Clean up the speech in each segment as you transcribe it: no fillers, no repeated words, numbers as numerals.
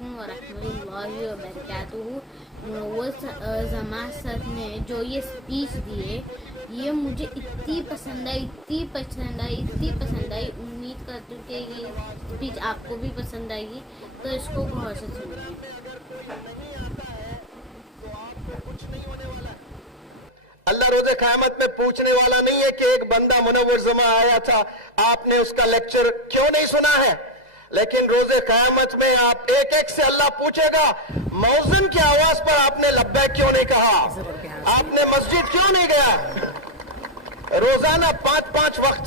علیکم ورحمۃ اللہ وبرکاتہ۔ منور زماست نے جو یہ اسپیچ دیے، یہ مجھے اتنی پسند آئی۔ امید کرتی ہوں کہ یہ اسپیچ آپ کو بھی پسند آئے گی، تو اس کو غور سے سنیں۔ اللہ روز قیامت میں پوچھنے والا نہیں ہے کہ ایک بندہ منور زما آیا تھا، آپ نے اس کا لیکچر کیوں نہیں سنا ہے، لیکن روز قیامت میں آپ ایک ایک سے اللہ پوچھے گا مؤذن کی آواز پر آپ نے لبیک کیوں نہیں کہا، آپ نے مسجد کیوں نہیں گیا۔ روزانہ 5 وقت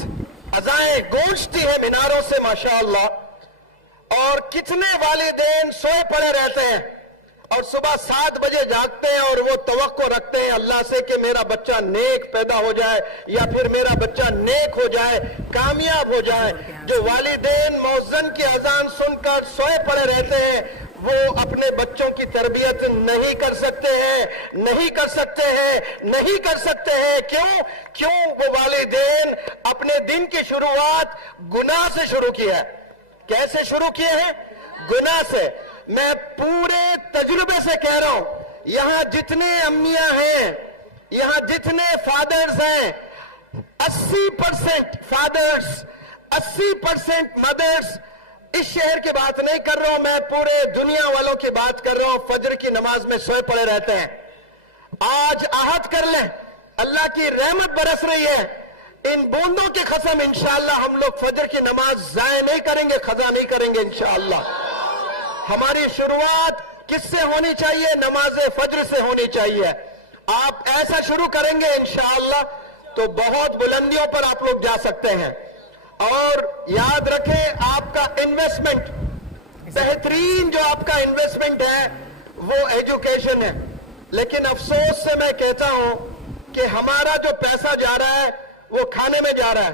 اذانیں گونجتی ہیں میناروں سے ماشاءاللہ، اور کتنے والدین سوئے پڑے رہتے ہیں اور صبح 7 بجے جاگتے ہیں اور وہ توقع رکھتے ہیں اللہ سے کہ میرا بچہ نیک پیدا ہو جائے یا پھر میرا بچہ نیک ہو جائے، کامیاب ہو جائے۔ جو والدین مؤذن کی اذان سن کر سوئے پڑے رہتے ہیں، وہ اپنے بچوں کی تربیت نہیں کر سکتے ہیں۔ کیوں وہ والدین اپنے دن کی شروعات گناہ سے شروع کی ہے۔ کیسے شروع کیے ہیں؟ گناہ سے۔ میں پورے تجربے سے کہہ رہا ہوں، یہاں جتنے امیاں ہیں، یہاں جتنے فادرز ہیں، 80% فادرز، 80% مدرز، اس شہر کی بات نہیں کر رہا ہوں، میں پورے دنیا والوں کی بات کر رہا ہوں، فجر کی نماز میں سوئے پڑے رہتے ہیں۔ آج عہد کر لیں، اللہ کی رحمت برس رہی ہے، ان بوندوں کی قسم انشاءاللہ ہم لوگ فجر کی نماز ضائع نہیں کریں گے، قضا نہیں کریں گے انشاءاللہ۔ ہماری شروعات کس سے ہونی چاہیے؟ نماز فجر سے ہونی چاہیے۔ آپ ایسا شروع کریں گے انشاءاللہ تو بہت بلندیوں پر آپ لوگ جا سکتے ہیں۔ اور یاد رکھیں، آپ کا انویسٹمنٹ، بہترین جو آپ کا انویسٹمنٹ ہے وہ ایجوکیشن ہے، لیکن افسوس سے میں کہتا ہوں کہ ہمارا جو پیسہ جا رہا ہے وہ کھانے میں جا رہا ہے،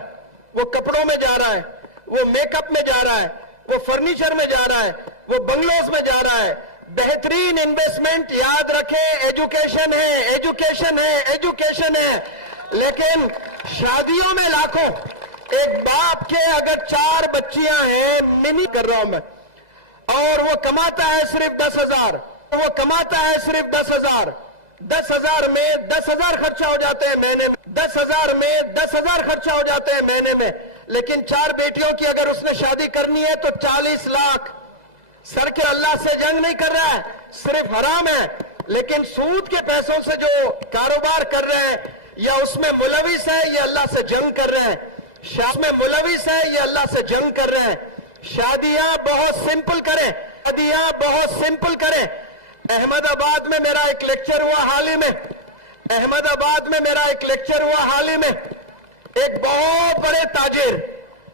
وہ کپڑوں میں جا رہا ہے، وہ میک اپ میں جا رہا ہے، وہ فرنیچر میں جا رہا ہے، وہ بنگلوز میں جا رہا ہے۔ بہترین انویسٹمنٹ یاد رکھیں ایجوکیشن ہے۔ لیکن شادیوں میں لاکھوں، ایک باپ کے اگر 4 بچیاں ہیں، منی کر رہا ہوں میں، اور وہ کماتا ہے صرف 10,000، 10,000 میں 10,000 خرچہ ہو جاتے ہیں مہینے میں، 10,000 میں 10,000 خرچہ ہو جاتے ہیں مہینے میں، لیکن 4 بیٹیوں کی اگر اس نے شادی کرنی ہے تو 40 لاکھ۔ سر کے اللہ سے جنگ نہیں کر رہا ہے، صرف حرام ہے، لیکن سود کے پیسوں سے جو کاروبار کر رہے ہیں یا اس میں ملوث ہے، یہ اللہ سے جنگ کر رہے ہیں۔ شادیاں بہت سمپل کریں۔ احمد آباد میں میرا ایک لیکچر ہوا حال ہی میں، ایک بہت بڑے تاجر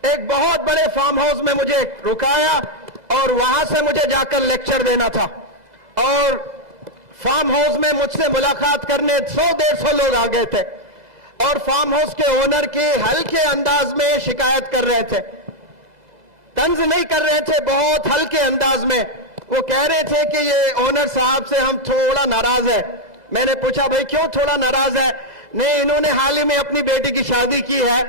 ایک بہت بڑے فارم ہاؤس میں مجھے رکایا اور وہاں سے مجھے جا کر لیکچر دینا تھا، اور فارم ہاؤس میں مجھ سے ملاقات کرنے 100-150 لوگ آ گئے تھے، اور فارم ہاؤس کے اونر کی ہلکے انداز میں شکایت کر رہے تھے، طنز نہیں کر رہے تھے، بہت ہلکے انداز میں وہ کہہ رہے تھے کہ یہ اونر صاحب سے ہم تھوڑا ناراض ہیں۔ میں نے پوچھا بھائی کیوں تھوڑا ناراض ہے؟ نہیں، انہوں نے حال ہی میں اپنی بیٹی کی شادی کی ہے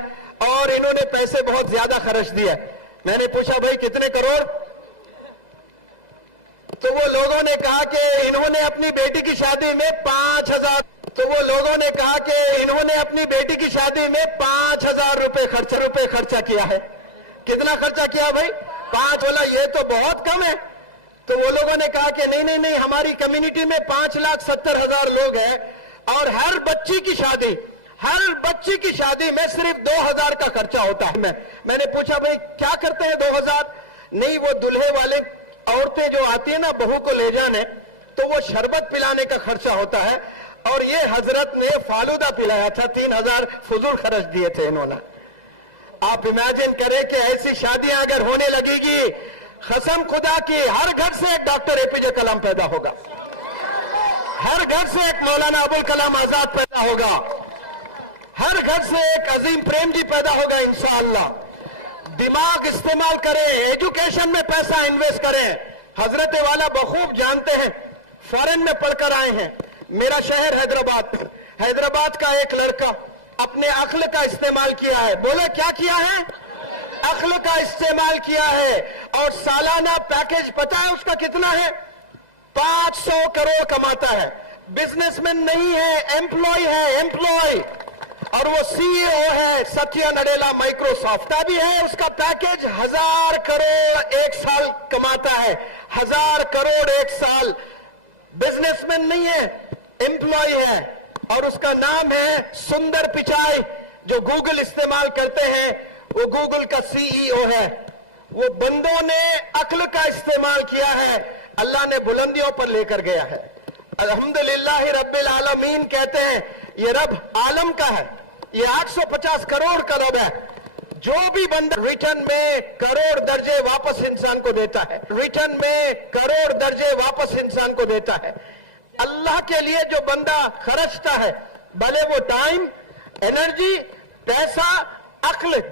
اور انہوں نے پیسے بہت زیادہ خرچ دیے۔ میں نے پوچھا بھائی کتنے کروڑ؟ تو وہ لوگوں نے کہا کہ انہوں نے اپنی بیٹی کی شادی میں 5,000 روپے خرچہ کیا ہے۔ کتنا خرچہ کیا بھائی؟ 5 بولا یہ تو بہت کم ہے۔ تو وہ لوگوں نے کہا کہ نہیں، ہماری کمیونٹی میں 5,70,000 لوگ ہیں اور ہر بچی کی شادی میں صرف 2,000 کا خرچہ ہوتا ہے۔ میں نے پوچھا بھائی کیا کرتے ہیں 2,000؟ نہیں، وہ دلہے والے عورتیں جو آتی ہیں نا بہو کو لے جانے، تو وہ شربت پلانے کا خرچہ ہوتا ہے، اور یہ حضرت نے فالودہ پلایا تھا، 3,000 فضول خرچ دیے تھے انہوں نے۔ آپ امیجن کریں کہ ایسی شادیاں اگر ہونے لگے گی، قسم خدا کی ہر گھر سے ایک ڈاکٹر اے پی جے کلام پیدا ہوگا، ہر گھر سے ایک مولانا ابوالکلام آزاد پیدا ہوگا، ہر گھر سے ایک عظیم پریم جی پیدا ہوگا انشاءاللہ۔ دماغ استعمال کریں، ایجوکیشن میں پیسہ انویسٹ کریں۔ حضرت والا بخوب جانتے ہیں، فارن میں پڑھ کر آئے ہیں۔ میرا شہر حیدرآباد کا ایک لڑکا اپنے عقل کا استعمال کیا ہے۔ بولے کیا کیا ہے؟ अक्ल का इस्तेमाल किया है और सालाना पैकेज पता है उसका कितना है? 500 करोड़ कमाता है। बिजनेसमैन नहीं है, एम्प्लॉय है, एम्प्लॉय। और वो सीईओ है सत्या नडेला माइक्रोसॉफ्ट का भी है। उसका पैकेज 1000 करोड़ एक साल कमाता है। 1000 करोड़ एक साल। बिजनेसमैन नहीं है, एम्प्लॉय है। और उसका नाम है सुंदर पिचाई। जो गूगल इस्तेमाल करते हैं वो गूगल का सीईओ है। वो बंदों ने अक्ल का इस्तेमाल किया है, अल्लाह ने बुलंदियों पर लेकर गया है। अल्हम्दुलिल्लाह रब्बिल आलमीन कहते हैं ये रब आलम का है, ये 850 करोड़ का रब है। जो भी बंदा रिटर्न में करोड़ दर्जे वापस इंसान को देता है, रिटर्न में करोड़ दर्जे वापस इंसान को देता है। अल्लाह के लिए जो बंदा खर्चता है, भले वो टाइम, एनर्जी, पैसा, अक्ल,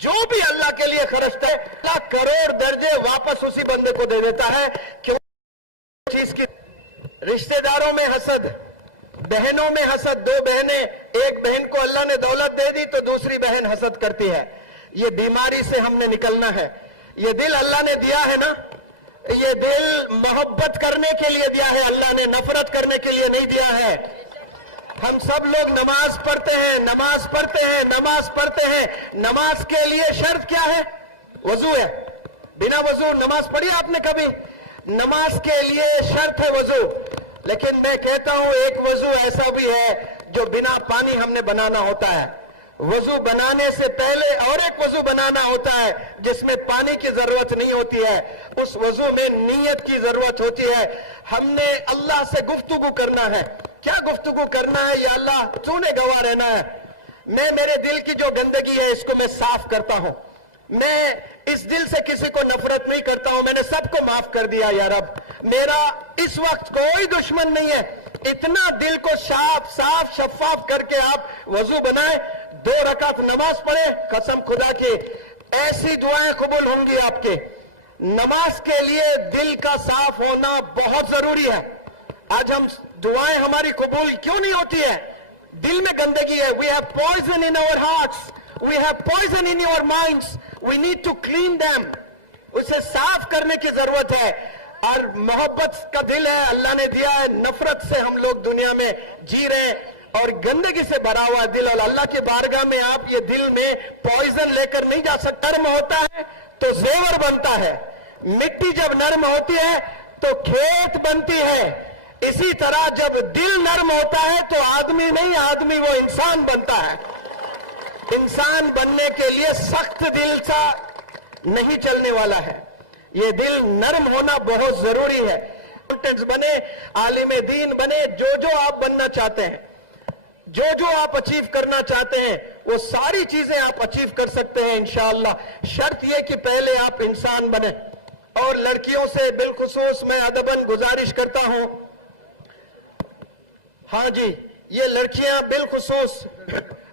जो भी अल्लाह के लिए खर्चता है, अल्लाह करोड़ दर्जे वापस उसी बंदे को दे देता है। क्यों? चीज की रिश्तेदारों में हसद, बहनों में हसद। दो बहनें, एक बहन को अल्लाह ने दौलत दे दी तो दूसरी बहन हसद करती है। ये बीमारी से हमने निकलना है। ये दिल अल्लाह ने दिया है ना, ये दिल मोहब्बत करने के लिए दिया है, अल्लाह ने नफरत करने के लिए नहीं दिया है। हम सब लोग नमाज पढ़ते हैं, नमाज पढ़ते हैं, नमाज पढ़ते हैं। नमाज के लिए शर्त क्या है? वजू है। बिना वजू नमाज पढ़ी आपने कभी? नमाज के लिए शर्त है वजू। लेकिन मैं कहता हूं एक वजू ऐसा भी है जो बिना पानी हमने बनाना होता है। वजू बनाने से पहले और एक वजू बनाना होता है जिसमें पानी की जरूरत नहीं होती है। उस वजू में नीयत की जरूरत होती है। हमने अल्लाह से गुफ्तगू करना है। क्या गुफ्तगू करना है? या अल्लाह तूने गवाह रहना है, मैं मेरे दिल की जो गंदगी है इसको मैं साफ करता हूं। मैं इस दिल से किसी को नफरत नहीं करता हूं, मैंने सबको माफ कर दिया या रब। मेरा इस वक्त कोई दुश्मन नहीं है। इतना दिल को साफ साफ शफाफ करके आप वजू बनाए, 2 रकात नमाज पढ़े, कसम खुदा की ऐसी दुआएं कबूल होंगी आपके। नमाज के लिए दिल का साफ होना बहुत जरूरी है। आज हम दुआएं हमारी कबूल क्यों नहीं होती है? दिल में गंदगी है। We have poison in our hearts, we have poison in our minds, we need to clean them. उसे साफ करने की जरूरत है। और मोहब्बत का दिल है, अल्लाह ने दिया है। नफरत से हम लोग दुनिया में जी रहे हैं और गंदगी से भरा हुआ दिल। और अल्लाह के बारगाह में आप ये दिल में पॉइजन लेकर नहीं जा सकते। नर्म होता है तो जेवर बनता है। मिट्टी जब नर्म होती है तो खेत बनती है। इसी तरह जब दिल नर्म होता है तो आदमी नहीं, आदमी वो इंसान बनता है। इंसान बनने के लिए सख्त दिल सा नहीं चलने वाला है। ये दिल नर्म होना बहुत जरूरी है। बने, आलिम दीन बने, जो जो आप बनना चाहते हैं, जो जो आप अचीव करना चाहते हैं, वो सारी चीजें आप अचीव कर सकते हैं इंशाअल्लाह। शर्त ये कि पहले आप इंसान बने। और लड़कियों से बिलखुसूस मैं अदबन गुजारिश करता हूं, हाँ जी, ये लड़कियां बिलखुसूस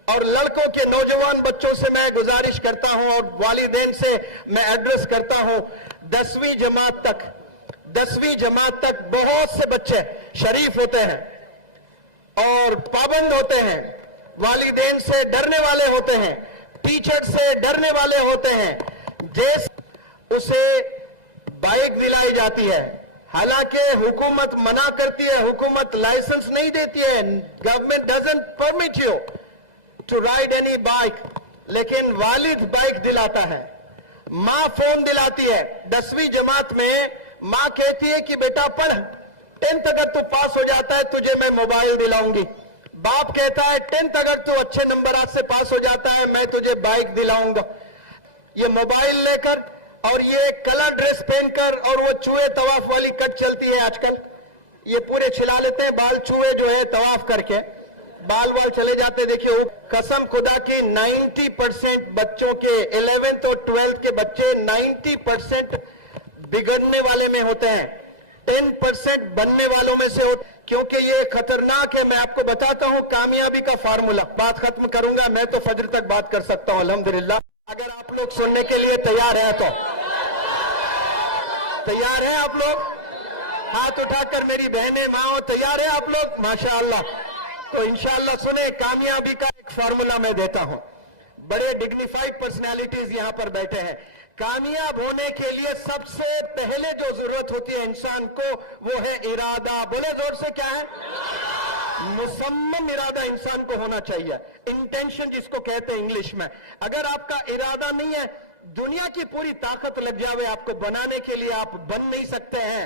और लड़कों के नौजवान बच्चों से मैं गुजारिश करता हूं और वालिदैन से मैं एड्रेस करता हूं, 10वीं जमात तक, 10वीं जमात तक बहुत से बच्चे शरीफ होते हैं और पाबंद होते हैं, वालिदैन से डरने वाले होते हैं, टीचर से डरने वाले होते हैं। जैसे उसे बाइक दिलाई जाती है, हालांकि हुकूमत मना करती है, हुकूमत लाइसेंस नहीं देती है, government doesn't permit you to ride any bike, लेकिन वालिद बाइक दिलाता है, माँ फोन दिलाती है। 10वीं जमात में माँ कहती है कि बेटा पढ़, 10th अगर तू पास हो जाता है तुझे मैं मोबाइल दिलाऊंगी। बाप कहता है 10th अगर तू अच्छे नंबर से पास हो जाता है मैं तुझे बाइक दिलाऊंगा। ये मोबाइल लेकर और ये कलर ड्रेस पहनकर और वो चूहे तवाफ वाली कट चलती है आजकल, ये पूरे छिला लेते हैं बाल, चूहे जो है तवाफ करके बाल वाल चले जाते। देखिए कसम खुदा की 90% बच्चों के 11th और 12th के बच्चे 90% बिगड़ने वाले में होते हैं, 10% बनने वालों में से होते, क्योंकि ये खतरनाक है। मैं आपको बताता हूं कामयाबी का फार्मूला। बात खत्म करूंगा, मैं तो फजर तक बात कर सकता हूं अल्हम्दुलिल्लाह। अगर आप लोग सुनने के लिए तैयार हैं तो तैयार हैं आप लोग? हाथ उठाकर मेरी बहनें माओ, तैयार हैं आप लोग? माशाअल्लाह। तो इंशाअल्लाह सुने, कामयाबी का एक फार्मूला मैं देता हूं। बड़े डिग्निफाइड पर्सनालिटीज यहां पर बैठे हैं। कामयाब होने के लिए सबसे पहले जो जरूरत होती है इंसान को, वो है इरादा। बोले जोर से, क्या है? मुसम्मम इरादा इंसान को होना चाहिए, इंटेंशन जिसको कहते हैं इंग्लिश में। अगर आपका इरादा नहीं है, दुनिया की पूरी ताकत लग जावे आपको बनाने के लिए, आप बन नहीं सकते हैं।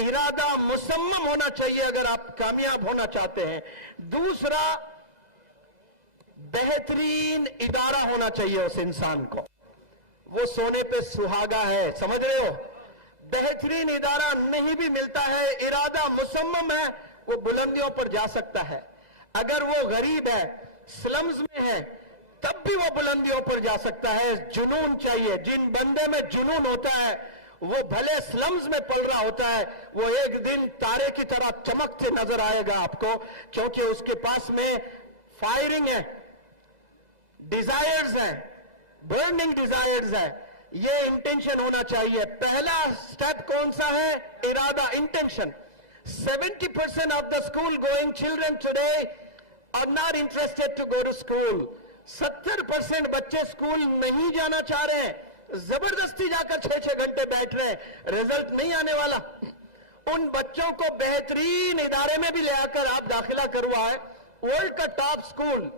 इरादा मुसम्मम होना चाहिए अगर आप कामयाब होना चाहते हैं। दूसरा, बेहतरीन इदारा होना चाहिए उस इंसान को। वो सोने पे सुहागा है, समझ रहे हो? बेहतरीन इदारा नहीं भी मिलता है, इरादा मुसम्मम है, वो बुलंदियों पर जा सकता है। अगर वो गरीब है, स्लम्स में है, तब भी वो बुलंदियों पर जा सकता है। जुनून चाहिए। जिन बंदे में जुनून होता है, वो भले स्लम्स में पल रहा होता है, वो एक दिन तारे की तरह चमकते नजर आएगा आपको, क्योंकि उसके पास में फायरिंग है, डिजायर्स है, बर्निंग डिजायर्स है। ये इंटेंशन होना चाहिए। पहला स्टेप कौन सा है? इरादा, intention. 70% of the school going children today are not interested to go to school. 70% बच्चे स्कूल नहीं जाना चाह रहे हैं, जबरदस्ती जाकर 6-6 घंटे बैठ रहे हैं, रिजल्ट नहीं आने वाला। उन बच्चों को बेहतरीन इदारे में भी ले आकर आप दाखिला करवाए, वर्ल्ड का टॉप स्कूल,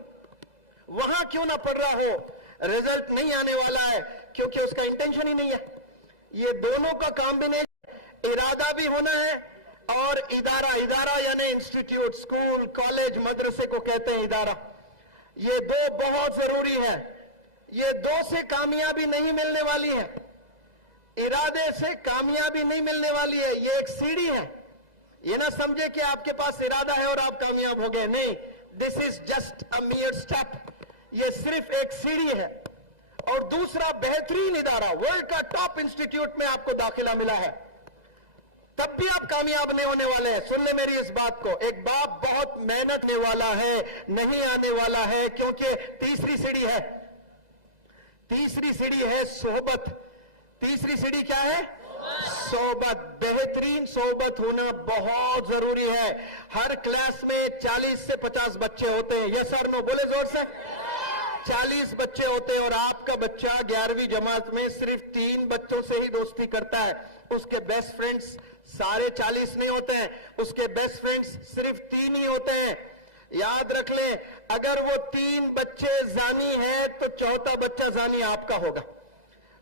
वहां क्यों ना पढ़ रहा हो, रिजल्ट नहीं आने वाला है, क्योंकि उसका इंटेंशन ही नहीं है। ये दोनों का कॉम्बिनेशन, इरादा भी होना है और इदारा। इदारा यानी इंस्टीट्यूट, स्कूल, कॉलेज, मदरसे को कहते हैं इदारा। ये दो बहुत जरूरी है। ये दो से कामयाबी नहीं मिलने वाली है, इरादे से कामयाबी नहीं मिलने वाली है। ये एक सीढ़ी है। ये ना समझे कि आपके पास इरादा है और आप कामयाब हो गए, नहीं। This is just a मियर step. ये सिर्फ एक सीढ़ी है। और दूसरा, बेहतरीन इदारा, वर्ल्ड का टॉप इंस्टीट्यूट में आपको दाखिला मिला है, तब भी आप कामयाब नहीं होने वाले हैं। सुन ले मेरी इस बात को। एक बाप बहुत मेहनत करने वाला है, नहीं आने वाला है, क्योंकि तीसरी सीढ़ी है। तीसरी सीढ़ी है सोहबत। तीसरी सीढ़ी क्या है? सोहबत। बेहतरीन सोहबत होना बहुत जरूरी है। हर क्लास में 40 से 50 बच्चे होते हैं। यस और नो? बोले जोर से। 40 बच्चे होते हैं और आपका बच्चा 11वीं जमात में सिर्फ 3 बच्चों से ही दोस्ती करता है। उसके बेस्ट फ्रेंड्स सारे 40 नहीं होते हैं, उसके बेस्ट फ्रेंड्स सिर्फ 3 ही होते हैं। याद रख ले, अगर वो 3 बच्चे जानी है तो चौथा बच्चा जानी आपका होगा।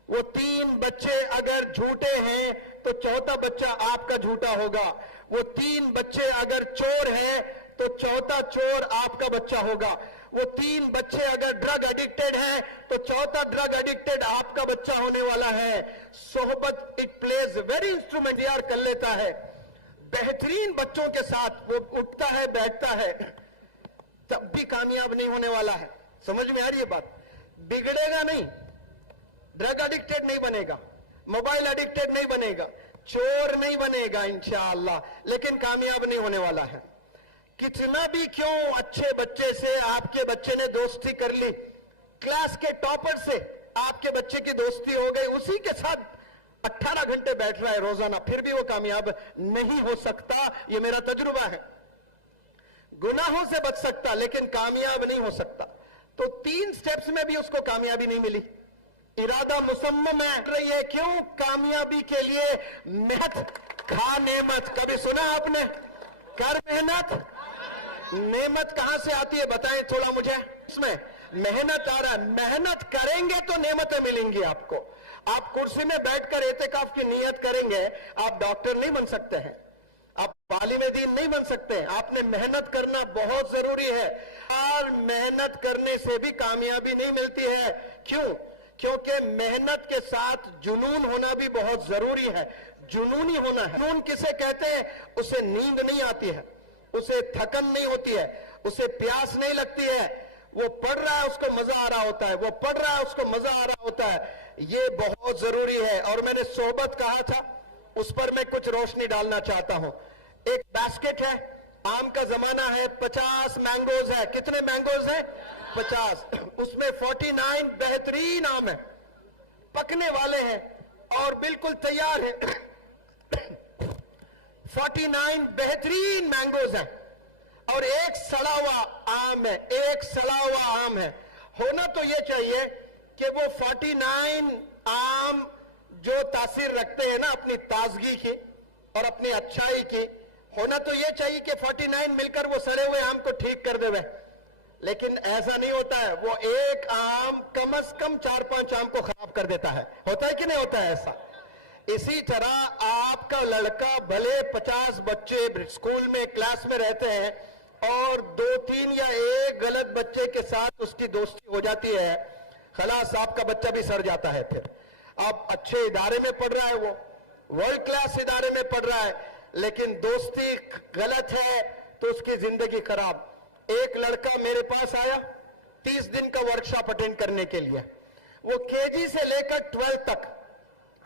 वो 3 बच्चे अगर झूठे हैं तो चौथा बच्चा आपका झूठा होगा। वो 3 बच्चे अगर चोर है तो चौथा चोर आपका बच्चा होगा। वो 3 बच्चे अगर ड्रग एडिक्टेड हैं तो चौथा ड्रग एडिक्टेड आपका बच्चा होने वाला है। सोहबत इट प्लेज वेरी इंस्ट्रूमेंट यार कर लेता है। बेहतरीन बच्चों के साथ वो उठता है, बैठता है, तब भी कामयाब नहीं होने वाला है। समझ में आ रही है बात? बिगड़ेगा नहीं, ड्रग एडिक्टेड नहीं बनेगा, मोबाइल एडिक्टेड नहीं बनेगा, चोर नहीं बनेगा इंशाअल्लाह, लेकिन कामयाब नहीं होने वाला है। कितना भी क्यों अच्छे बच्चे से आपके बच्चे ने दोस्ती कर ली, क्लास के टॉपर से आपके बच्चे की दोस्ती हो गई, उसी के साथ 18 घंटे बैठ रहा है रोजाना, फिर भी वो कामयाब नहीं हो सकता। ये मेरा तजुर्बा है। गुनाहों से बच सकता लेकिन कामयाब नहीं हो सकता। तो 3 स्टेप्स में भी उसको कामयाबी नहीं मिली। इरादा मुसम्मम है रही है। क्यों? कामयाबी के लिए मेहनत, खा नेमत। कभी सुना आपने? कर मेहनत, नेमत कहां से आती है बताएं थोड़ा मुझे। इसमें मेहनत आ रहा है, मेहनत करेंगे तो नेमतें मिलेंगी आपको। आप कुर्सी में बैठकर एतेकाफ की नियत करेंगे, आप डॉक्टर नहीं बन सकते हैं, आप आलिम दीन नहीं बन सकते हैं। आपने मेहनत करना बहुत जरूरी है। और मेहनत करने से भी कामयाबी नहीं मिलती है। क्यों? क्योंकि मेहनत के साथ जुनून होना भी बहुत जरूरी है। जुनूनी होना है। जुनून किसे कहते हैं? उसे नींद नहीं आती है, उसे थकन नहीं होती है, उसे प्यास नहीं लगती है। वो पढ़ रहा है उसको मजा आ रहा होता है, वो पढ़ रहा है उसको मजा आ रहा होता है। ये बहुत जरूरी है। और मैंने सोहबत कहा था, उस पर मैं कुछ रोशनी डालना चाहता हूं। एक बास्केट है, आम का जमाना है, 50 मैंगोज है। कितने मैंगोज हैं? 50। उसमें 49 बेहतरीन आम है, पकने वाले हैं और बिल्कुल तैयार है। 49 बेहतरीन मैंगोज हैं और एक सड़ा हुआ आम है, एक सड़ा हुआ आम है। ہونا تو یہ چاہیے کہ وہ 49 आम جو تاثیر رکھتے ہیں نا اپنی تازگی کی اور اپنی اچھائی کی, ہونا تو یہ چاہیے کہ 49 مل کر وہ سڑے ہوئے آم کو ٹھیک کر دے ہوئے, لیکن ایسا نہیں ہوتا ہے. وہ ایک آم کم از کم 4-5 آم کو خراب کر دیتا ہے. ہوتا ہے کہ نہیں ہوتا ہے ایسا؟ اسی طرح آپ کا لڑکا بھلے 50 بچے اسکول میں کلاس میں رہتے ہیں اور 2-3 یا ایک غلط بچے کے ساتھ اس کی دوستی ہو جاتی ہے, خلاص آپ کا بچہ بھی سڑ جاتا ہے. پھر آپ اچھے ادارے میں پڑھ رہا ہے, وہ ورلڈ کلاس ادارے میں پڑھ رہا ہے, لیکن دوستی غلط ہے تو اس کی زندگی خراب. ایک لڑکا میرے پاس آیا 30 دن کا ورکشاپ اٹینڈ کرنے کے لیے. وہ KG سے لے کر 12 تک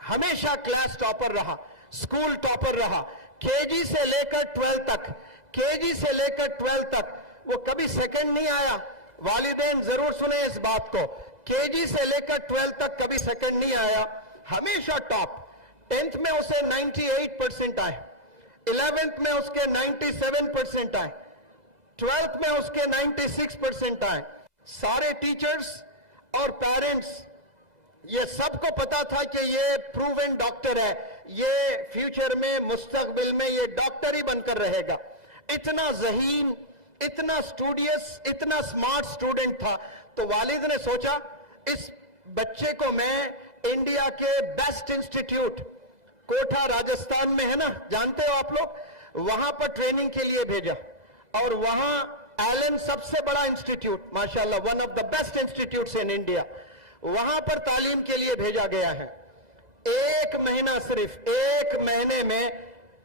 ہمیشہ کلاس ٹاپر رہا, اسکول ٹاپر رہا. KG سے لے کر 12 تک, KG سے لے کر 12 تک وہ کبھی سیکنڈ نہیں آیا. والدین ضرور سنیں اس بات کو, KG سے لے کر 12 تک کبھی سیکنڈ نہیں آیا, ہمیشہ ٹاپ. 10th میں اسے 98% آئے, 11th میں اس کے 97% آئے, 12th میں اس کے 96% آئے. سارے ٹیچرز اور پیرنٹس یہ سب کو پتا تھا کہ یہ پروون ڈاکٹر ہے, یہ فیوچر میں مستقبل میں یہ ڈاکٹر ہی بن کر رہے گا. اتنا ذہین, اتنا اسٹوڈیس, اتنا سمارٹ اسٹوڈنٹ تھا. تو والد نے سوچا اس بچے کو میں انڈیا کے بیسٹ انسٹیٹیوٹ کوٹھا راجستھان میں ہے نا, جانتے ہو آپ لوگ, وہاں پر ٹریننگ کے لیے بھیجا. اور وہاں ایلن سب سے بڑا انسٹیٹیوٹ, ماشاءاللہ one of the best institutes in India, وہاں پر تعلیم کے لیے بھیجا گیا ہے. ایک مہینہ, صرف ایک مہینے میں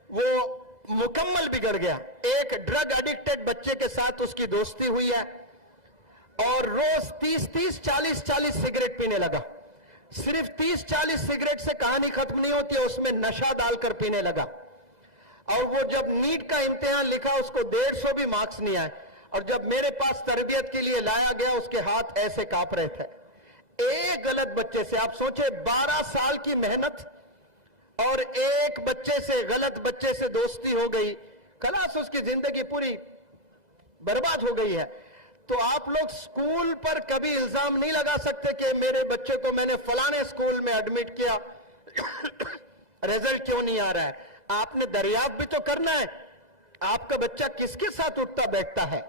وہ مکمل بگڑ گیا. ایک ڈرگ ایڈکٹڈ بچے کے ساتھ اس کی دوستی ہوئی ہے اور روز 30-40 سگریٹ پینے لگا. صرف 30-40 سگریٹ سے کہانی ختم نہیں ہوتی ہے, اس میں نشہ ڈال کر پینے لگا. اور وہ جب نیٹ کا امتحان لکھا اس کو 150 بھی مارکس نہیں آئے, اور جب میرے پاس تربیت کے لیے لایا گیا اس کے ہاتھ ایسے کانپ رہے تھے. ایک غلط بچے سے, آپ سوچے 12 سال کی محنت اور ایک بچے سے, غلط بچے سے دوستی ہو گئی, خلاص اس کی زندگی پوری برباد ہو گئی ہے. تو آپ لوگ سکول پر کبھی الزام نہیں لگا سکتے کہ میرے بچے کو میں نے فلانے سکول میں ایڈمٹ کیا, رزلٹ کیوں نہیں آ رہا ہے. آپ نے دریافت بھی تو کرنا ہے آپ کا بچہ کس کے ساتھ اٹھتا بیٹھتا ہے.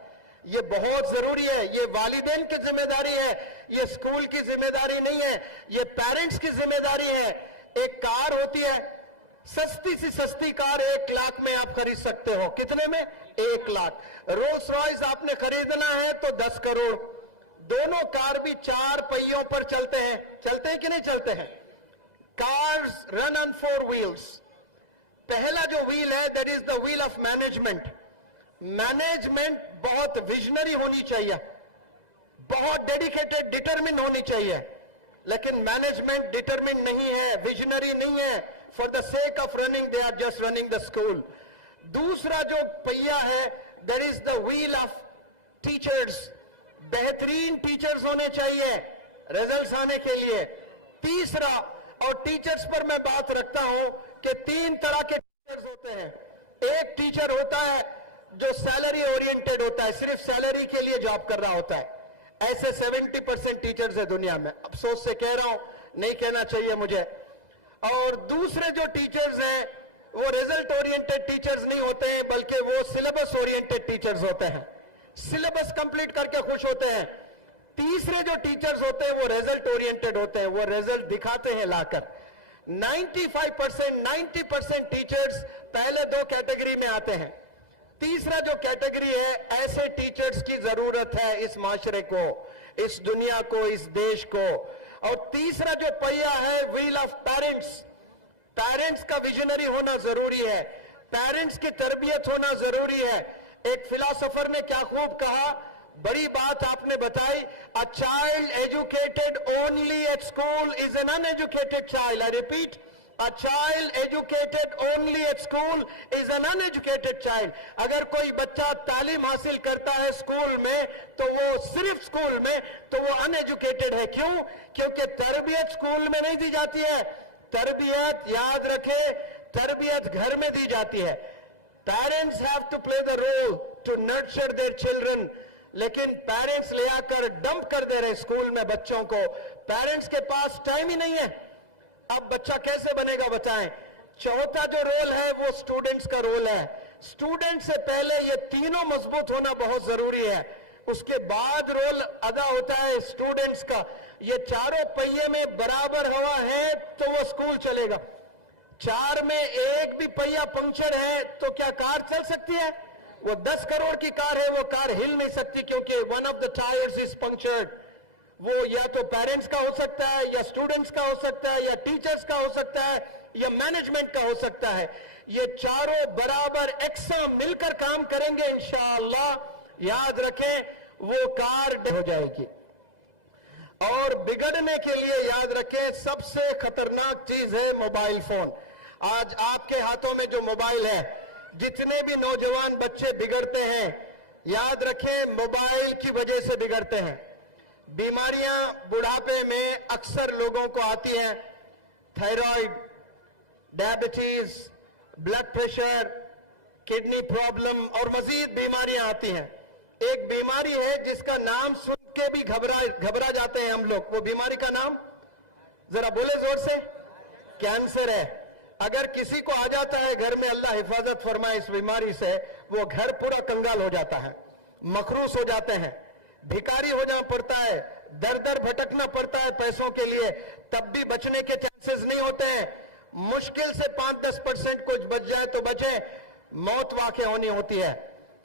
یہ بہت ضروری ہے, یہ والدین کی ذمہ داری ہے, یہ سکول کی ذمہ داری نہیں ہے, یہ پیرنٹس کی ذمہ داری ہے. ایک کار ہوتی ہے, سستی سی سستی کار 1 لاکھ میں آپ خرید سکتے ہو. کتنے میں؟ 1 لاکھ. رولز رائس آپ نے خریدنا ہے تو 10 کروڑ. دونوں کار بھی 4 پہیوں پر چلتے ہیں کہ نہیں چلتے ہیں؟ Cars run on 4 wheels. پہلا جو ویل ہے that is the wheel of management. Management بہت ویژنری ہونی چاہیے, بہت ڈیڈیکیٹڈ, ڈیٹرمن ہونی چاہیے, لیکن مینجمنٹ ڈیٹرمن نہیں ہے, ویژنری نہیں ہے. For the sake of running they are just running the school. دوسرا جو پہیا ہے that is the wheel of teachers. بہترین ٹیچرز ہونے چاہیے ریزلٹس آنے کے لیے. تیسرا, اور ٹیچرز پر میں بات رکھتا ہوں کہ 3 طرح کے ٹیچرز ہوتے ہیں. ایک ٹیچر ہوتا ہے جو سیلری اورینٹڈ ہوتا ہے, صرف سیلری کے لیے جاب کر رہا ہوتا ہے. ایسے 70% ٹیچرز ہیں دنیا میں, افسوس سے کہہ رہا ہوں, نہیں کہنا چاہیے مجھے. اور دوسرے جو ٹیچرز ہیں وہ ریزلٹ اورینٹڈ ٹیچرز نہیں ہوتے ہیں, بلکہ وہ سلیبس اورینٹڈ ٹیچرز ہوتے ہیں, سلیبس کمپلیٹ کر کے خوش ہوتے ہیں. تیسرے جو ٹیچرز ہوتے ہیں وہ ریزلٹ اورینٹڈ ہوتے ہیں, وہ ریزلٹ دکھاتے ہیں لا کر. 90% ٹیچرز پہلے 2 کیٹیگری میں آتے ہیں. تیسرا جو کیٹیگری ہے, ایسے ٹیچرز کی ضرورت ہے اس معاشرے کو, اس دنیا کو, اس دیش کو. اور تیسرا جو پہیا ہے ویل آف پیرنٹس. پیرنٹس کا ویژنری ہونا ضروری ہے, پیرنٹس کی تربیت ہونا ضروری ہے. ایک فلاسفر نے کیا خوب کہا, بڑی بات آپ نے بتائی, a child educated only at school is an uneducated child. I repeat, a child educated only at school is an uneducated child. اگر کوئی بچہ تعلیم حاصل کرتا ہے اسکول میں تو وہ صرف اسکول میں, تو وہ uneducated ہے. کیوں؟ کیونکہ تربیت اسکول میں نہیں دی جاتی ہے, تربیت یاد رکھے تربیت گھر میں دی جاتی ہے. Parents have to play the role to nurture their children. लेकिन पेरेंट्स ले आकर डंप कर दे रहे स्कूल में बच्चों को। पेरेंट्स के पास टाइम ही नहीं है। अब बच्चा कैसे बनेगा बताएं। चौथा जो रोल है वो स्टूडेंट्स का रोल है। स्टूडेंट से पहले ये तीनों मजबूत होना बहुत जरूरी है, उसके बाद रोल अदा होता है स्टूडेंट्स का। ये चारों पहिए में बराबर हवा है तो वो स्कूल चलेगा। चार में एक भी पहिया पंक्चर है तो क्या कार चल सकती है? वो 10 करोड़ की कार है, वो कार हिल नहीं सकती क्योंकि one of the tyres is punctured. वो या तो पेरेंट्स का हो सकता है, या स्टूडेंट्स का हो सकता है, या टीचर्स का हो सकता है, या मैनेजमेंट का हो सकता है। ये चारों बराबर एकसां मिलकर काम करेंगे इंशाअल्लाह, याद रखें वो कार हो जाएगी। और बिगड़ने के लिए याद रखें सबसे खतरनाक चीज है मोबाइल फोन। आज आपके हाथों में जो मोबाइल है, जितने भी नौजवान बच्चे बिगड़ते हैं, याद रखें मोबाइल की वजह से बिगड़ते हैं। बीमारियां बुढ़ापे में अक्सर लोगों को आती हैं, thyroid, diabetes, blood pressure, kidney problem और मजीद बीमारियां आती हैं। एक बीमारी है जिसका नाम सुन के भी घबरा जाते हैं हम लोग। वो बीमारी का नाम जरा बोले जोर से, कैंसर है। अगर किसी को आ जाता है घर में, अल्लाह हिफाजत फरमाए इस बीमारी से, वो घर पूरा कंगाल हो जाता है, मखरूस हो जाते हैं, भिखारी हो जाना पड़ता है, दर दर भटकना पड़ता है पैसों के लिए, तब भी बचने के चांसेस नहीं होते हैं। मुश्किल से 5-10% कुछ बच जाए तो बचे, मौत वाक़ई होनी होती है।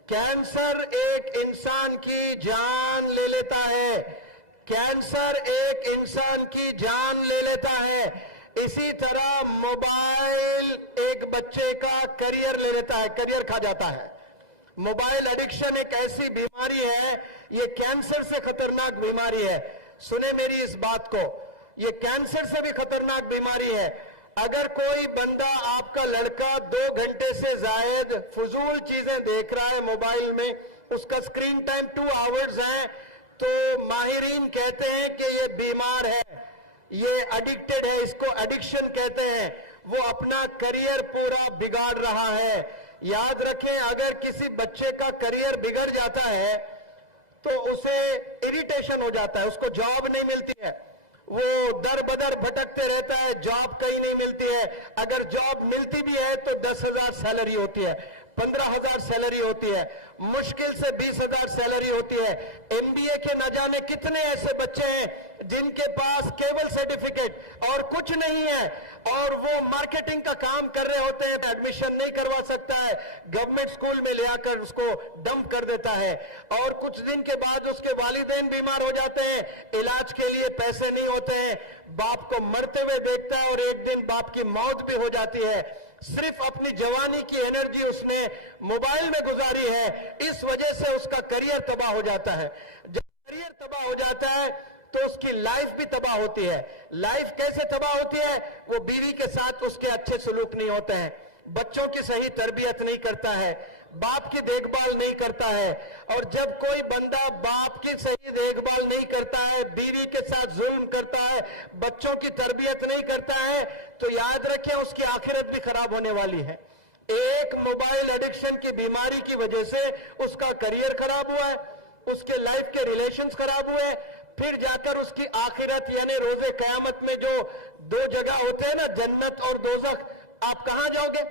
कैंसर एक इंसान की जान ले लेता है। कैंसर एक इंसान की जान ले लेता है। इसी तरह मोबाइल एक बच्चे का करियर ले लेता है, करियर खा जाता है। मोबाइल एडिक्शन एक ऐसी बीमारी है, ये कैंसर से खतरनाक बीमारी है। सुने मेरी इस बात को, ये कैंसर से भी खतरनाक बीमारी है। अगर कोई बंदा, आपका लड़का 2 घंटे से जायद फजूल चीजें देख रहा है मोबाइल में, उसका स्क्रीन टाइम 2 आवर्स है, तो माहिरीन कहते हैं कि ये बीमार है, ये एडिक्टेड है, इसको एडिक्शन कहते हैं। वो अपना करियर पूरा बिगाड़ रहा है। याद रखें, अगर किसी बच्चे का करियर बिगड़ जाता है तो उसे इरिटेशन हो जाता है, उसको जॉब नहीं मिलती है, वो दर बदर भटकते रहता है, जॉब कहीं नहीं मिलती है। अगर जॉब मिलती भी है तो 10,000 सैलरी होती है, 15,000 सैलरी होती है, मुश्किल से 20,000 सैलरी होती है। एमबीए के न जाने कितने ऐसे बच्चे हैं जिनके पास केवल सर्टिफिकेट और कुछ नहीं है, और वो मार्केटिंग का काम कर रहे होते हैं, एडमिशन नहीं करवा सकता है, गवर्नमेंट स्कूल में ले आकर उसको डंप कर देता है, और कुछ दिन के बाद उसके वालिदैन बीमार हो जाते हैं, इलाज के लिए पैसे नहीं होते हैं, बाप को मरते हुए देखता है और एक दिन बाप की मौत भी हो जाती है। सिर्फ अपनी जवानी की एनर्जी उसने मोबाइल में गुजारी है, इस वजह से उसका करियर तबाह हो जाता है। जब करियर तबाह हो जाता है तो उसकी लाइफ भी तबाह होती है। लाइफ कैसे तबाह होती है? वो बीवी के साथ उसके अच्छे सलूक नहीं होते हैं, बच्चों की सही तरबियत नहीं करता है, बाप की देखभाल नहीं करता है। और जब कोई बंदा बाप की सही देखभाल नहीं करता है, बीवी के साथ जुल्म करता है, बच्चों की तरबियत नहीं करता है, तो याद रखें उसकी आखिरत भी खराब होने वाली है। एक मोबाइल एडिक्शन की बीमारी की वजह से उसका करियर खराब हुआ है, उसके लाइफ के रिलेशंस खराब हुए, फिर जाकर उसकी आखिरत यानी रोजे कयामत में जो 2 जगह होते हैं ना, जन्नत और दोजख, आप कहां जाओगे?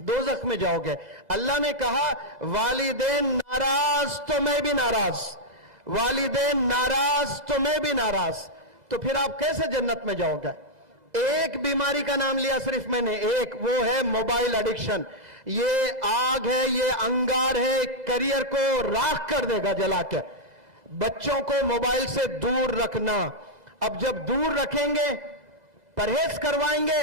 दोजख में जाओगे। अल्लाह ने कहा वालिदैन नाराज तो मैं भी नाराज, वालिदैन नाराज तो मैं भी नाराज, तो फिर आप कैसे जन्नत में जाओगे? एक बीमारी का नाम लिया सिर्फ मैंने, एक, वो है मोबाइल एडिक्शन। ये आग है, ये अंगार है, करियर को राख कर देगा जला के। बच्चों को मोबाइल से दूर रखना। अब जब दूर रखेंगे, परहेज करवाएंगे,